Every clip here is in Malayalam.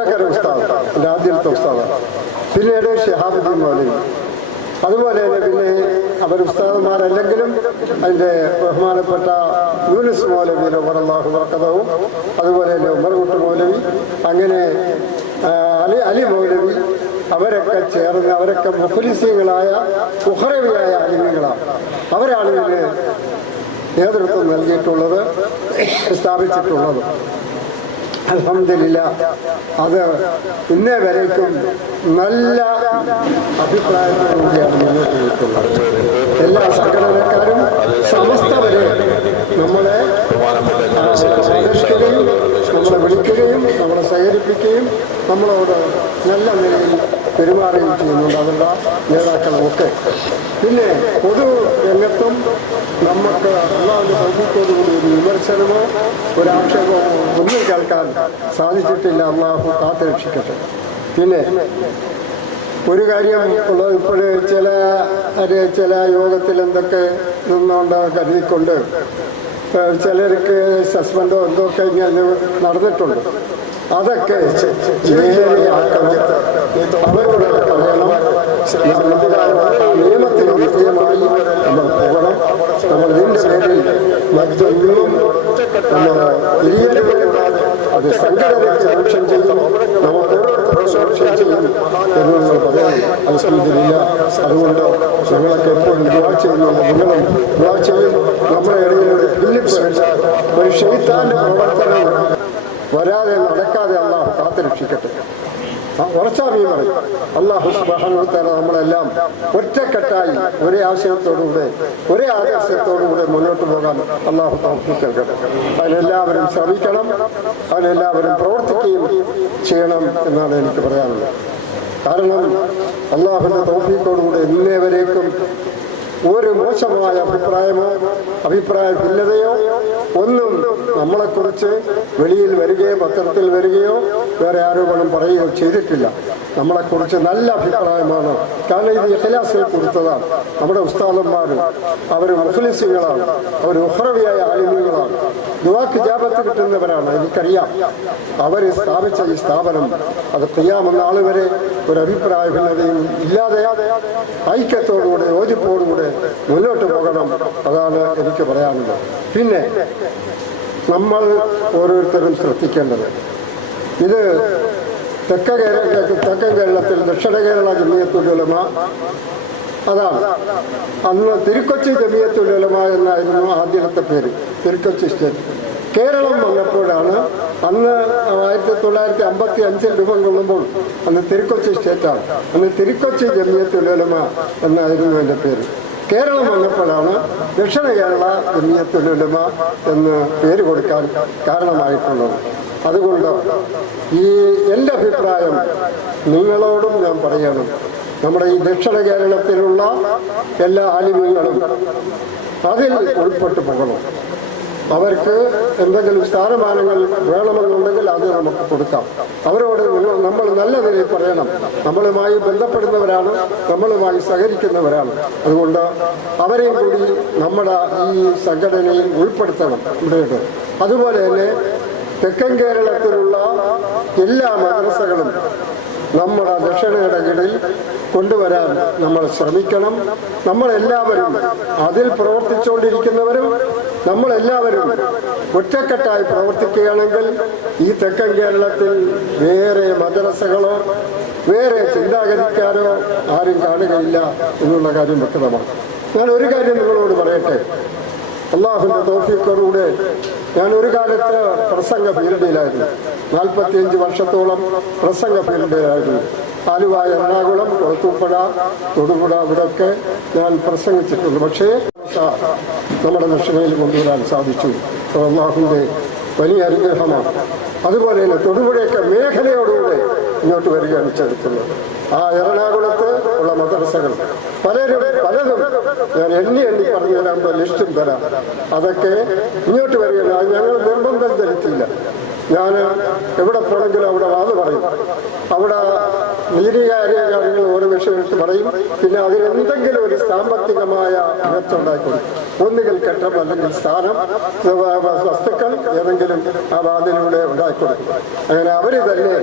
കോട്ടക്കര ഉസ്താദ് എൻ്റെ ആദ്യത്തെ ഉസ്താദാണ്. പിന്നീട് ഷിഹാബുദ്ദീൻ മൗലവി. അതുപോലെ തന്നെ പിന്നെ അവർ ഉസ്താദന്മാരല്ലെങ്കിലും അതിൻ്റെ ബഹുമാനപ്പെട്ട യൂനിസ് മൗലവിയുടെ വറല്ലാഹു വർക്കതവും, അതുപോലെ തന്നെ ഉമർകുട്ട് മൗലവി, അങ്ങനെ അലി മൗലവി, അവരൊക്കെ ചേർന്ന് അവരൊക്കെ മുഖ്ലിസീങ്ങളായ ഉഖറവിയായ അലിമീങ്ങളാണ്. അവരാണ് ഇതിന് നേതൃത്വം നൽകിയിട്ടുള്ളത്, സ്ഥാപിച്ചിട്ടുള്ളത്. അൽഹംദുലില്ലാഹ് അത് ഇന്നേ വരേക്കും നല്ല അഭിപ്രായത്തോടുകൂടിയാണ് മുന്നോട്ട് പോയിട്ടുള്ളത്. എല്ലാ സംഘടനക്കാരും സമസ്തവരെ നമ്മളെ ആദരിക്കുകയും നമ്മളെ വിളിക്കുകയും നമ്മളെ സഹകരിപ്പിക്കുകയും നമ്മളോട് നല്ല നിലയിൽ പെരുമാറുകയും ചെയ്യുന്നുണ്ട് അവരുടെ നേതാക്കളുമൊക്കെ. പിന്നെ പൊതു രംഗത്തും നമുക്ക് അള്ളാഹുവിൻ്റെ തൗഫീഖോടുകൂടി ഒരു വിമർശനമോ ഒരാക്ഷേപമോ ഒന്നും കേൾക്കാൻ സാധിച്ചിട്ടില്ല. അള്ളാഹു കാത്തുരക്ഷിക്കട്ടെ. പിന്നെ ഒരു കാര്യം ഉള്ളത്, ഇപ്പോൾ ചില യോഗത്തിൽ എന്തൊക്കെ നിന്നുകൊണ്ട് കരുതിക്കൊണ്ട് ചിലർക്ക് സസ്പെൻഡോ എന്തൊക്കെ ഇങ്ങനെ നടന്നിട്ടുണ്ട്. അതൊക്കെ നേരെയാക്കണം, അവരോട് പറയണം. നിയമത്തിന് വിധേയമായി നമ്മൾ പോകണം. നമ്മൾ ഇതിൻ്റെ പേരിൽ മറ്റൊന്നും നമ്മൾ വലിയൊരുകൂടാതെ അത് സംഘടനയ്ക്ക് ദോഷം ചെയ്യും, നമുക്ക് ദോഷം ചെയ്യും എന്ന് പറയാൻ അൽഹംദുലില്ലാ. അതുകൊണ്ട് ഞങ്ങളൊക്കെ എപ്പോഴും ദുആ ചെയ്യുന്നുണ്ട്. നിങ്ങളും ദുആ ചെയ്യും. നമ്മുടെ ഇടയിൽ ഒരു ഭിന്നിപ്പ്, ഒരു ശൈത്താന്റെ പ്രവർത്തനം വരാതെ നടക്കാതെ അള്ളാഹു കാത്തുരക്ഷിക്കട്ടെ. ഉറച്ചാമീ പറയും അള്ളാഹു സുബ്ഹാനഹു വ തആല നമ്മളെല്ലാം ഒറ്റക്കെട്ടായി ഒരേ ആശയത്തോടുകൂടെ ഒരേ ആദർശത്തോടുകൂടെ മുന്നോട്ട് പോകാൻ അള്ളാഹു തൗഫീഖ് നൽകട്ടെ. അതിനെല്ലാവരും ശ്രമിക്കണം, അതിനെല്ലാവരും പ്രവർത്തിക്കുകയും ചെയ്യണം എന്നാണ് എനിക്ക് പറയാനുള്ളത്. കാരണം അള്ളാഹുവിൻ്റെ തൗഫീഖോടുകൂടെ ഇന്നേവരേക്കും ഒരു മോശമായ അഭിപ്രായ ഭിന്നതയോ ഒന്നും നമ്മളെക്കുറിച്ച് വെളിയിൽ വരികയോ പത്രത്തിൽ വരികയോ വേറെ ആരോപണം പറയുകയോ ചെയ്തിട്ടില്ല. നമ്മളെക്കുറിച്ച് നല്ല അഭിപ്രായമാണ്. കാരണം ഇത് ഇഖ്ലാസിൽ കൊടുത്തതാണ്. നമ്മുടെ ഉസ്താദന്മാർ അവർ മുഖ്ലിസീങ്ങളാണ്, അവർ ഉഖറവിയായ ആലിമീങ്ങളാണ്, ദുആക്ക് ഇജാബത്ത് കിട്ടുന്നവരാണ്. എനിക്കറിയാം. അവർ സ്ഥാപിച്ച ഈ സ്ഥാപനം അത് ഖിയാമത്ത് നാൾ വരെ ഒരു അഭിപ്രായ ഭിന്നതയും ഇല്ലാതെ ഐക്യത്തോടുകൂടെ യോജിപ്പോടുകൂടെ മുന്നോട്ട് പോകണം. അതാണ് എനിക്ക് പറയാനുള്ളത്. പിന്നെ നമ്മൾ ഓരോരുത്തരും ശ്രദ്ധിക്കേണ്ടത്, ഇത് തെക്കൻ കേരളത്തിൽ ദക്ഷിണ കേരള ജമിയത്തുൽ ഉലമ അതാണ്. അന്ന് തിരുക്കൊച്ചി ജമിയത്തുൽ ഉലമ എന്നായിരുന്നു ആദ്യത്തെ പേര്, തിരുക്കൊച്ചി സ്റ്റേറ്റ്. കേരളം വന്നപ്പോഴാണ് അന്ന് 1955 രൂപം കൊള്ളുമ്പോൾ അന്ന് തിരുക്കൊച്ചി സ്റ്റേറ്റാണ്. അന്ന് തിരുക്കൊച്ചി ജമിയത്തുൽ ഉലമ എന്നായിരുന്നു എൻ്റെ പേര്. കേരളം വന്നപ്പോഴാണ് ദക്ഷിണ കേരള ജമിയത്തുൽ ഉലമ എന്ന് പേര് കൊടുക്കാൻ കാരണമായിട്ടുള്ളത്. അതുകൊണ്ട് എൻ്റെ അഭിപ്രായം നിങ്ങളോടും ഞാൻ പറയണം, നമ്മുടെ ഈ ദക്ഷിണ കേരളത്തിലുള്ള എല്ലാ ആലിമീങ്ങളും അതിൽ ഉൾപ്പെട്ടു പോകണം. അവർക്ക് എന്തെങ്കിലും സ്ഥാനമാനങ്ങൾ വേണമെന്നുണ്ടെങ്കിൽ അത് നമുക്ക് കൊടുക്കാം. അവരോട് നമ്മൾ നല്ല നിലയിൽ പറയണം. നമ്മളുമായി ബന്ധപ്പെടുന്നവരാണ്, നമ്മളുമായി സഹകരിക്കുന്നവരാണ്. അതുകൊണ്ട് അവരെയും കൂടി നമ്മുടെ ഈ സംഘടനയിൽ ഉൾപ്പെടുത്തണം. ഇവിടെയുണ്ട്. അതുപോലെ തന്നെ തെക്കൻ കേരളത്തിലുള്ള എല്ലാ മദ്രസകളും നമ്മുടെ ദക്ഷിണയുടെ കീഴിൽ കൊണ്ടുവരാൻ നമ്മൾ ശ്രമിക്കണം. നമ്മളെല്ലാവരും അതിൽ പ്രവർത്തിച്ചുകൊണ്ടിരിക്കുന്നവരും നമ്മളെല്ലാവരും ഒറ്റക്കെട്ടായി പ്രവർത്തിക്കുകയാണെങ്കിൽ ഈ തെക്കൻ കേരളത്തിൽ വേറെ മദ്രസകളോ വേറെ ചിന്താഗതിക്കാരോ ആരും കാണുകയില്ല എന്നുള്ള കാര്യം വ്യക്തമാണ്. ഞാൻ ഒരു കാര്യം നിങ്ങളോട് പറയട്ടെ. അള്ളാഹുവിൻ്റെ തൗഫീഖോടുകൂടെ ഞാൻ ഒരു കാലത്ത് പ്രസംഗ ഫീൽഡിലായിരുന്നു. 45 വർഷത്തോളം പ്രസംഗ ഫീൽഡിലായിരുന്നു. ആലുവ, എറണാകുളം, കൊളത്തൂപ്പുഴ, തൊടുപുഴ ഇവിടെയൊക്കെ ഞാൻ പ്രസംഗിച്ചിട്ടുണ്ട്. പക്ഷേ നമ്മുടെ ദക്ഷിണയിൽ കൊണ്ടുവരാൻ സാധിച്ചു. അള്ളാഹുവിൻ്റെ വലിയ അനുഗ്രഹമാണ്. അതുപോലെ തന്നെ തൊടുപുഴയൊക്കെ മേഖലയോടുകൂടെ ഇങ്ങോട്ട് വരികയാണ് ചെയ്തിട്ടുള്ളത്. ആ എറണാകുളത്ത് ഉള്ള മദ്രസകൾ പലതും ഞാൻ എണ്ണി പറഞ്ഞു തരാകുമ്പോൾ ലിസ്റ്റും തരാം. അതൊക്കെ ഇങ്ങോട്ട് വരികയാണ്. അത് ഞങ്ങൾ നിർബന്ധം ധരിച്ചില്ല. ഞാൻ എവിടെ പോകണമെങ്കിലും അവിടെ വാത് പറയും. അവിടെ നീതികാര്യ കാര്യങ്ങൾ ഓരോ വിഷയം എടുത്ത് പറയും. പിന്നെ അതിനെന്തെങ്കിലും ഒരു സാമ്പത്തികമായ ഉയർച്ച ഉണ്ടായിക്കൊള്ളും. ഒന്നുകിൽ കെട്ടം അല്ലെങ്കിൽ സ്ഥാനം, വസ്തുക്കൾ ഏതെങ്കിലും ആ വാതിലൂടെ ഉണ്ടായിക്കൊടുക്കും. അങ്ങനെ അവർ തന്നെ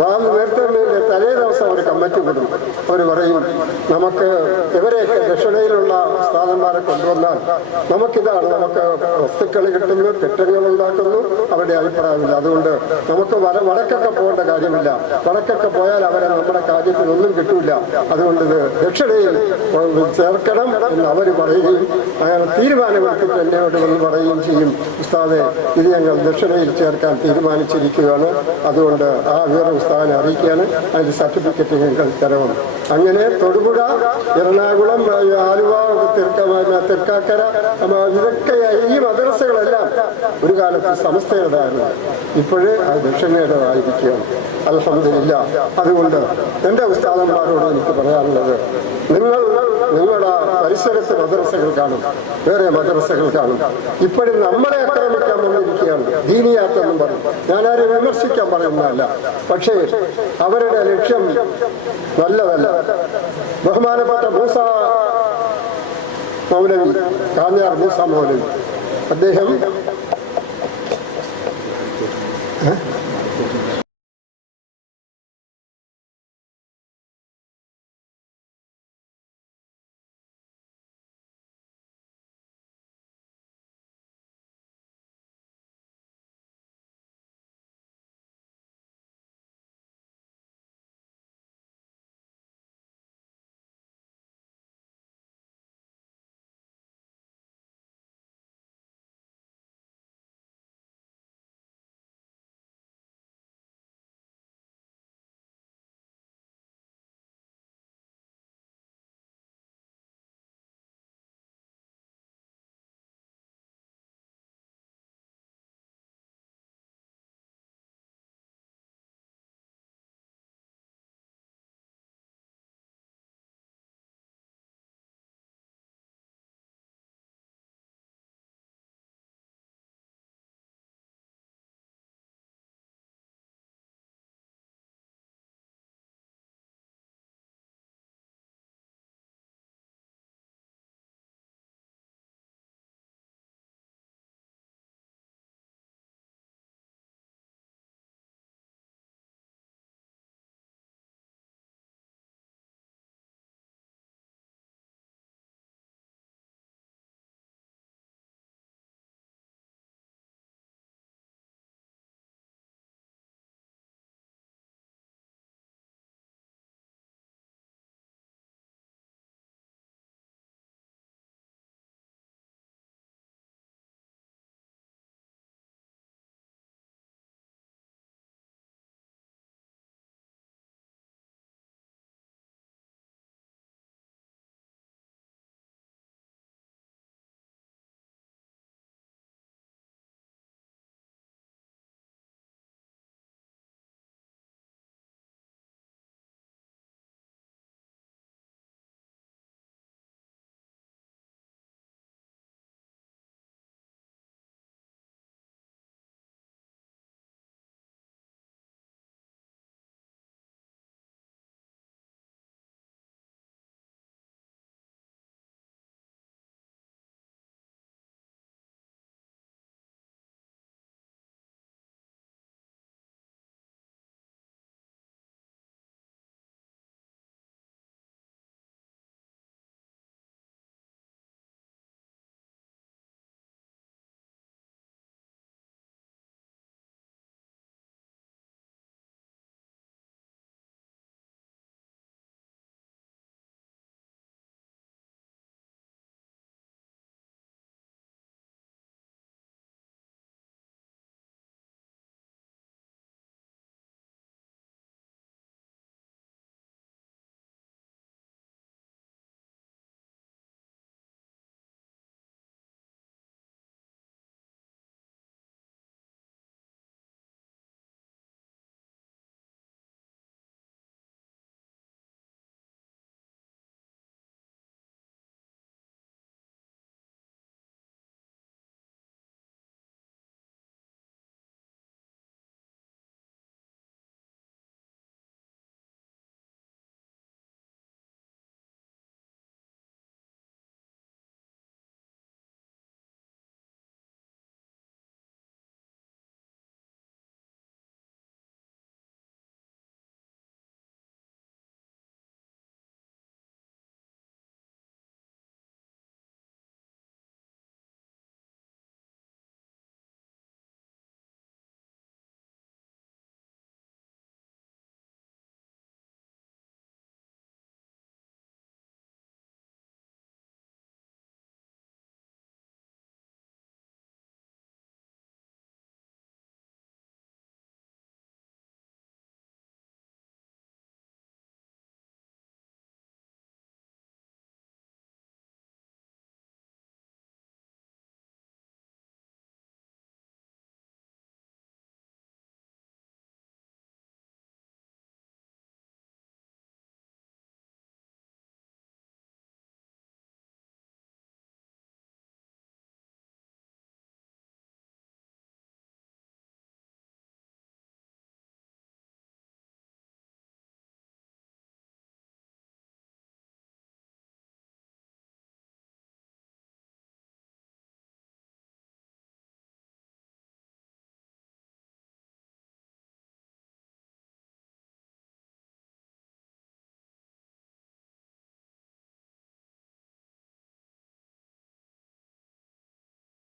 വാതിൽ ഉയർത്തുന്നതിൻ്റെ തലേ ദിവസം ഒരു കമ്മിറ്റി കൂടും. അവർ പറയും, നമുക്ക് ഇവരെയൊക്കെ ദക്ഷിണയിലുള്ള സ്ഥാനന്മാരെ കൊണ്ടുവന്നാൽ നമുക്കിതാണ്, നമുക്ക് വസ്തുക്കൾ കിട്ടുന്നു, കെട്ടിടങ്ങൾ ഉണ്ടാക്കുന്നു, അവരുടെ അഭിപ്രായമില്ല. അതുകൊണ്ട് നമുക്ക് വടക്കൊക്കെ പോകേണ്ട കാര്യമില്ല. വടക്കൊക്കെ പോയാൽ അവരെ നമ്മുടെ കാര്യത്തിനൊന്നും കിട്ടൂല. അതുകൊണ്ട് ഇത് ദക്ഷിണയിൽ ചേർക്കണം എന്ന് അവർ പറയുകയും അങ്ങനെ തീരുമാനമെടുത്തിട്ട് എന്നോട് വന്ന് പറയുകയും ചെയ്യും, ഉസ്താദെ ഇത് ഞങ്ങൾ ദക്ഷിണയിൽ ചേർക്കാൻ തീരുമാനിച്ചിരിക്കുകയാണ്, അതുകൊണ്ട് ആ വിവരം ഉസ്താദിനെ അറിയിക്കുകയാണ്, അതിൻ്റെ സർട്ടിഫിക്കറ്റ് ഞങ്ങൾ തരണം. അങ്ങനെ തൊടുപുഴ, എറണാകുളം, ആലുവ, തൃക്കാക്കര, ഇതൊക്കെ ഈ മദ്രസകളെല്ലാം ഒരു കാലത്ത് സമസ്തയുടേതായിരുന്നു. ഇപ്പോഴേ അത് ദക്ഷിണയുടേതായിരിക്കുകയാണ്. അൽഹംദുലില്ലാ. അതുകൊണ്ട് എൻ്റെ ഉസ്താദന്മാരോട് എനിക്ക് പറയാനുള്ളത്, നിങ്ങളുടെ പരിസരത്ത് മദ്രസകൾ കാണും, വേറെ മദ്രസകൾ കാണും. ഇപ്പോഴും നമ്മളെ ആക്രമിക്കാൻ വന്നിരിക്കുകയാണ് ദീനിയാത്തെന്നും പറയും. ഞാനാരും വിമർശിക്കാൻ പറയുന്നതല്ല, പക്ഷേ അവരുടെ ലക്ഷ്യം നല്ലതല്ല. ബഹുമാനപ്പെട്ട മൂസ മൗലവി, കാഞ്ഞാർ മൂസ മൗലവി, അദ്ദേഹം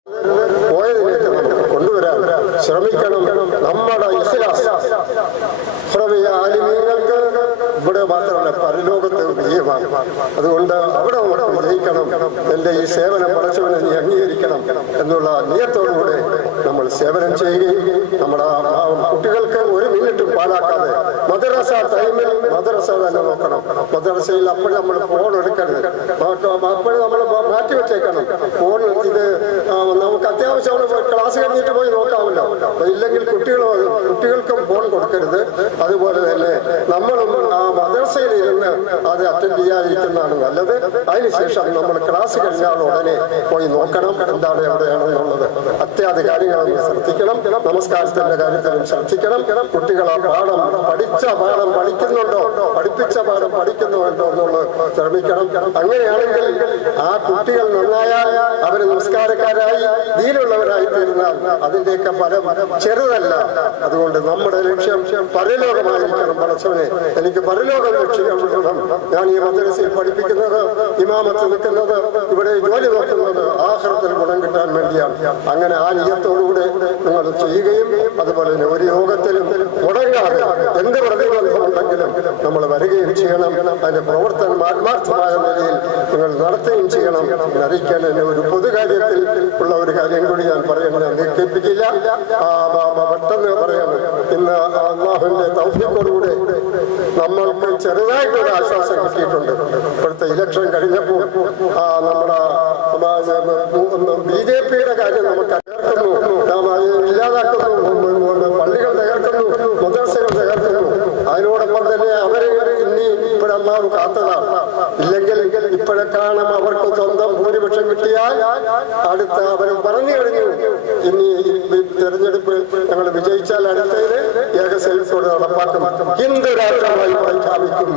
പോയതിലേക്ക് നമുക്ക് കൊണ്ടുവരാൻ ശ്രമിക്കണം. നമ്മുടെ ഇഖ്ലാസ് ആലിമീങ്ങൾക്ക് ഇവിടെ മാത്രമല്ല പരലോകത്ത് വിജയമാണ്. അതുകൊണ്ട് അവിടെ നമുക്ക് വിജയിക്കണം. എന്റെ ഈ സേവനം പടച്ചവനെ നീ അംഗീകരിക്കണം എന്നുള്ള നിയത്തോടുകൂടെ നമ്മൾ സേവനം ചെയ്യുകയും നമ്മുടെ കുട്ടികൾക്ക് ഒരു മിനിറ്റും പാഴാക്കാതെ മദ്രസ ടൈമിൽ മദ്രസ തന്നെ നോക്കണം. മദ്രസയിൽ അപ്പോഴും നമ്മൾ ഫോൺ എടുക്കരുത്, അപ്പോഴും നമ്മൾ മാറ്റിവെച്ചേക്കണം ഫോൺ. ഇത് നമുക്ക് അത്യാവശ്യമാണ്, ക്ലാസ് കഴിഞ്ഞിട്ട് പോയി നോക്കാമല്ലോ. ഇല്ലെങ്കിൽ കുട്ടികൾക്കും ഫോൺ കൊടുക്കരുത്. അതുപോലെ തന്നെ നമ്മളും ആ മദ്രസയിൽ ഇരുന്ന് അത് അറ്റൻഡ് ചെയ്യാതിരിക്കുന്നതാണ് നല്ലത്. അതിനുശേഷം നമ്മൾ ക്ലാസ് കഴിഞ്ഞാൽ ഉടനെ പോയി നോക്കണം എന്താണ് എവിടെയാണെന്നുള്ളത്. അത്യാവശ്യ കാര്യങ്ങളൊന്നും ശ്രദ്ധിക്കണം. നമസ്കാരത്തിന്റെ കാര്യത്തിലും ശ്രദ്ധിക്കണം. കുട്ടികൾ ആ പാഠം പഠിക്കുന്നുണ്ടോ, പഠിപ്പിച്ച പാഠം പഠിക്കുന്നുണ്ടോ എന്നുള്ളത് ശ്രമിക്കണം. അങ്ങനെയാണെങ്കിൽ ആ കുട്ടികൾ നന്നായാൽ അവര് നമസ്കാരക്കാരായി ദീനുള്ളവരായി തീർന്നാൽ അതിന്റെയൊക്കെ ഫലം ചെറുതല്ല. അതുകൊണ്ട് നമ്മുടെ ലക്ഷ്യം പരലോകമായിരിക്കണം. പടച്ചവനെ എനിക്ക് പരലോകം ലക്ഷ്യമാണ്. ഞാൻ ഈ മദ്രസയിൽ പഠിപ്പിക്കുന്നത്, ഇമാമത്ത് നിൽക്കുന്നത്, ഇവിടെ ജോലി നോക്കുന്നത് ആഖിറത്തിൽ ഗുണം കിട്ടാൻ വേണ്ടിയാണ്. അങ്ങനെ ആ നിയത്തോടുകൂടെ നിങ്ങൾ ചെയ്യുകയും അതുപോലെ തന്നെ ഒരു യോഗത്തിലും മുടങ്ങാതെ എന്ത് പ്രതിബന്ധമുണ്ടെങ്കിലും നമ്മൾ വരികയും ചെയ്യണം. അതിന്റെ പ്രവർത്തനം ആത്മാർത്ഥമായ നിലയിൽ നിങ്ങൾ നടത്തുകയും ചെയ്യണം. അറിയിക്കാൻ ഒരു പൊതുകാര്യത്തിൽ ഉള്ള ഒരു കാര്യം കൂടി ഞാൻ പറയുന്നത് കേൾപ്പിക്കില്ല, പെട്ടെന്ന് പറയണം. ഇന്ന് അല്ലാഹുവിന്റെ തൗഫീഖോടുകൂടെ നമ്മൾക്ക് ചെറുതായിട്ടൊരു ആശ്വാസം കിട്ടിയിട്ടുണ്ട്. ഇപ്പോഴത്തെ ഇലക്ഷൻ കഴിഞ്ഞപ്പോൾ നമ്മുടെ BJPയുടെ കാര്യം നമുക്ക് ഇല്ലാതാക്കുന്നു, പള്ളികൾ തകർക്കുന്നു, മദ്രസകൾ തകർക്കുന്നു. അതിനോടൊപ്പം തന്നെ അവരെ ഇപ്പോഴെല്ലാം കാത്തതാണ്. ഇല്ലെങ്കിൽ ഇപ്പോഴെക്കാളും അവർക്ക് സ്വന്തം ഭൂരിപക്ഷം കിട്ടിയാൽ അടുത്ത അവർ പറഞ്ഞു കഴിഞ്ഞു, ഇനി തെരഞ്ഞെടുപ്പ് ഞങ്ങൾ വിജയിച്ചാൽ അടുത്തത് ഏകസേനത്തോട് നടപ്പാക്കും, ഹിന്ദു രാഷ്ട്രമായി പ്രഖ്യാപിക്കും.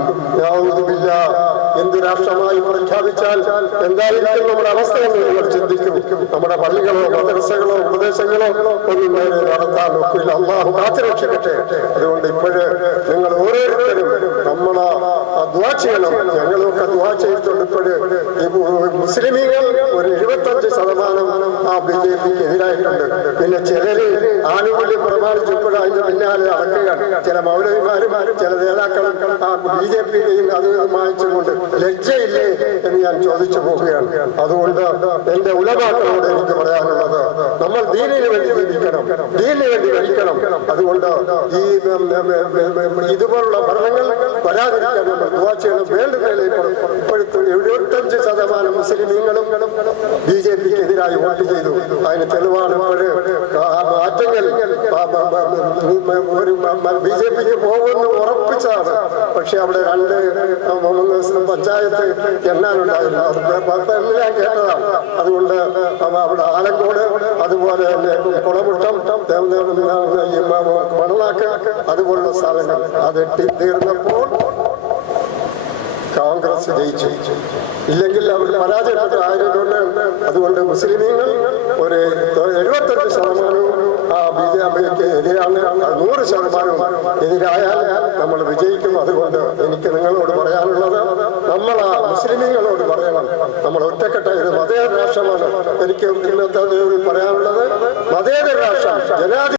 ഹിന്ദു രാഷ്ട്രമായി പ്രഖ്യാപിച്ചാൽ എന്തായിരിക്കും നമ്മുടെ അവസ്ഥ എന്ന് നിങ്ങൾ ചിന്തിക്കും. നമ്മുടെ പള്ളികളോ മദ്രസകളോ ഉപദേശങ്ങളോ ഒന്നും നേരെ നടത്താൻ നോക്കില്ല. അല്ലാഹു കാത്തുരക്ഷിക്കട്ടെ. അതുകൊണ്ട് ഇപ്പോഴ് നിങ്ങൾ ഓരോരുത്തരും നമ്മളെ ദുആ ചെയ്യണം. ഞങ്ങളൊക്കെ ദുആ ചെയ്തിട്ടുണ്ട്. ഇപ്പോഴ് മുസ്ലിമീങ്ങൾ ഒരു 75% ആ BJPക്ക് എതിരായിട്ടുണ്ട്. പിന്നെ ചിലര് ആനുകൂല്യം പ്രമാണിച്ച് ഇപ്പോഴും അതിന്റെ പിന്നാലെ നടക്കുകയാണ്. ചില മൗലവിമാരും ചില നേതാക്കളും ആ BJPയുടെയും അത് വാങ്ങിച്ചുകൊണ്ട് ലജ്ജയില്ലേ എന്ന് ഞാൻ ചോദിച്ചു പോവുകയാണ്. അതുകൊണ്ട് എന്റെ ഉലമാക്കളോട് എനിക്ക് പറയാനുള്ളത്, നമ്മൾ ദീനിന് വേണ്ടി ജീവിക്കണം, ദീനിന് വേണ്ടി മരിക്കണം. അതുകൊണ്ട് ഈ ഇതുപോലുള്ള ഭരണങ്ങൾ വരാതിരിക്കാൻ നമ്മൾ ദുആ ചെയ്യണം. വേണ്ടുന്നതിൽ ഇപ്പോഴത്തെ 75% മുസ്ലിമീങ്ങളും BJPക്ക് എതിരായി വോട്ട് ചെയ്തു. അതിന് തെളിവാണ് മാറ്റങ്ങൾ BJPക്ക് പോകുമെന്ന് ഉറപ്പിച്ചതാണ്. പക്ഷെ അവിടെ 2 പഞ്ചായത്ത് എണ്ണാനുണ്ടായിരുന്നു. എല്ലാം കേട്ടതാണ്. അതുകൊണ്ട് അവിടെ ആലക്കോട്, അതുപോലെ തന്നെ കുളമുട്ടം, മണലാക്ക്, അതുപോലുള്ള സ്ഥലങ്ങൾ അത് തീർന്നപ്പോൾ കോൺഗ്രസ് ജയിച്ചു. ഇല്ലെങ്കിൽ അവർ പരാജയപ്പെട്ട ആയതുകൊണ്ട് അതുകൊണ്ട് മുസ്ലിമീങ്ങൾ ഒരു 75% BJPക്ക് എതിരാണ്. 100% എതിരായാൽ നമ്മൾ വിജയിക്കും. അതുകൊണ്ട് എനിക്ക് നിങ്ങളോട് പറയാനുള്ളത്, നമ്മൾ ആ മുസ്ലിമീങ്ങളോട് പറയണം, നമ്മൾ ഒറ്റക്കെട്ട ഒരു മതേതര രാഷ്ട്രമാണ്. എനിക്ക് ഇന്നത്തെ പറയാനുള്ളത്, മതേതര രാഷ്ട്രം, ജനാധിപത്യ